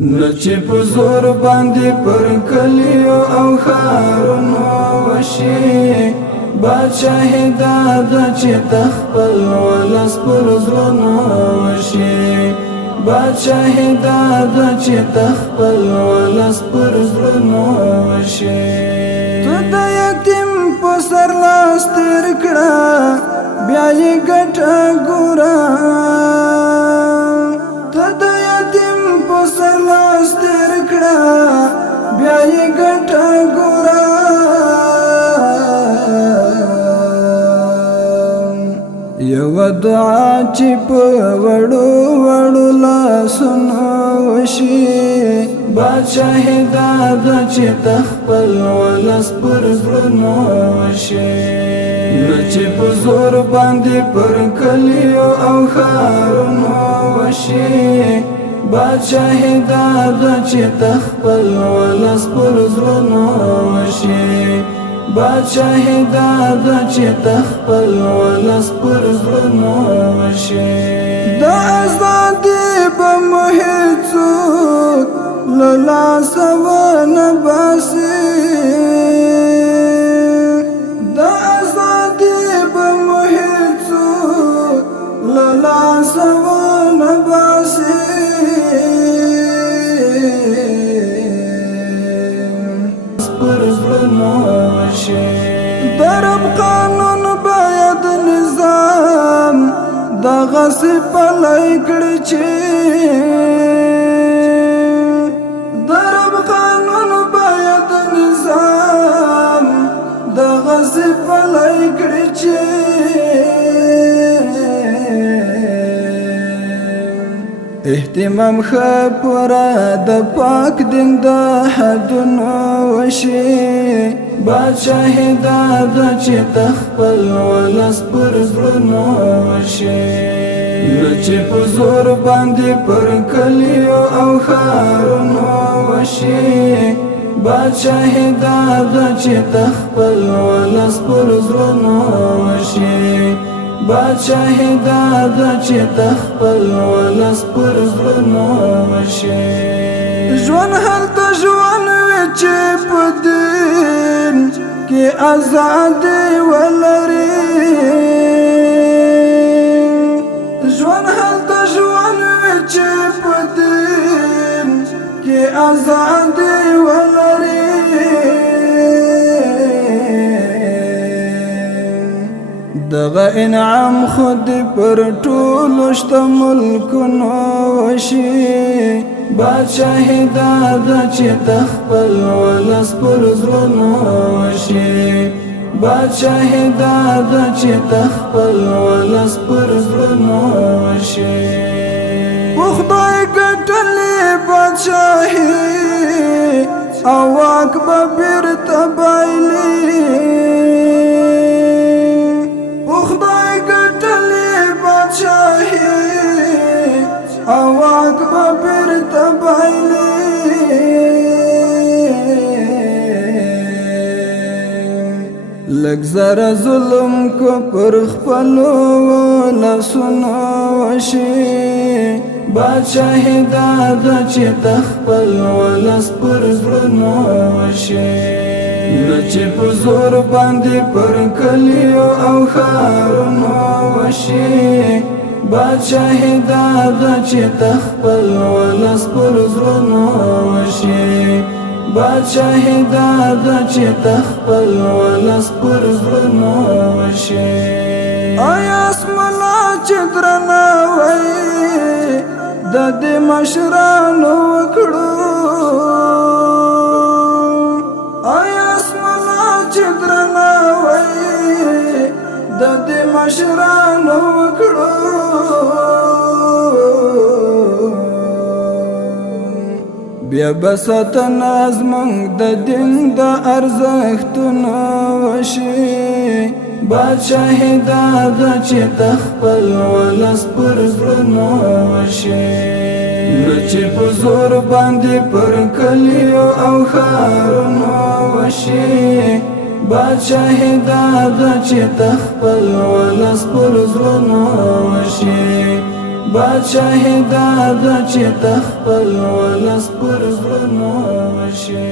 نچې په زور باندې پر کلیو او ښارونو وشي بادشاهي دا ده چې تخپل ولس پر زړونو وشي بادشاهي دا ده چې تخپل ولس پر زړونو وشي ته د یتیم په سر لاس تېر کړه بیا یې ګټه ګوره ته د یتیم په سر لاس تېر کړه بیا یې ګټه ګوره یو دعا چې په وړو وړو لاسونو وشي بادشاهي دا ده چې تخپل ولس پر زړونو وشي نچې په زور باندې پر کلیو او ښارونو وشي بادشاهي دا ده چې تخپل ولس پر زړونو وشي بادشاهي دا ده چې تخپل ولس پر زړونو وشي د ازادۍ به مو هېڅوک له لاسه ونه باسي د ازادۍ به مو هېڅوک له لاسه ونه باسي پر زړونو درب قانون باید نظام دغسې پلی کړي چې درب قانون باید نظام دغسې پلی کړي چې اهتمام ښه پوره د پاک دین د حدونو وشي بادشاهي دا ده چې تخپل ولس پر زړونو وشي نچې په زور باندې پر کلیو او ښارونو وشي بادشاهي دا ده چې تخپل ولس پر زړونو وشي بادشاهي دا ده چې تخپل ولس پر زړونو وشي ژوند هلته ژوند وي چې په دین کې ازادي ولري ژوند هلته ژوند وي چې په دین کې ازادي ولري دغه انعام خود پر ټولو شته ملکونو وشي بادشاهي دا ده چې تخپل ولس پر زړونو وشي بادشاهي دا ده چې تخپل ولس پر زړونو وشي په خدای ګټلې بادشاهي او واک به بیرته بایلي اواک با بیرته بایلي لږ زره ظلم کو پر خپلو ولسونو وشي بادشاهي دا ده چې تخپل ولس پر زړونو وشي نچې په زور باندې پر کلیو او ښارونو وشي بادشاهي دا ده چې تخپل ولس پر زړونو وشي بادشاهي دا ده چې تخپل ولس پر زړونو وشي آیا اسملا چې درناوی د دې مشرانو وکړو آیا اسملا چې درناوی د دې مشرانو وکړو بیا بساتنه زموږ د دین د ارزښتونو وشي بادشاهي دا ده چې تخپل ولس پر زړونو وشي نچې په زور باندې پر کلیو او ښارونو وشي بادشاهي دا ده چې تخپل ولس پر زړونو وشي بادشاهي دا ده چې خپل ولس پر زړونو وشي.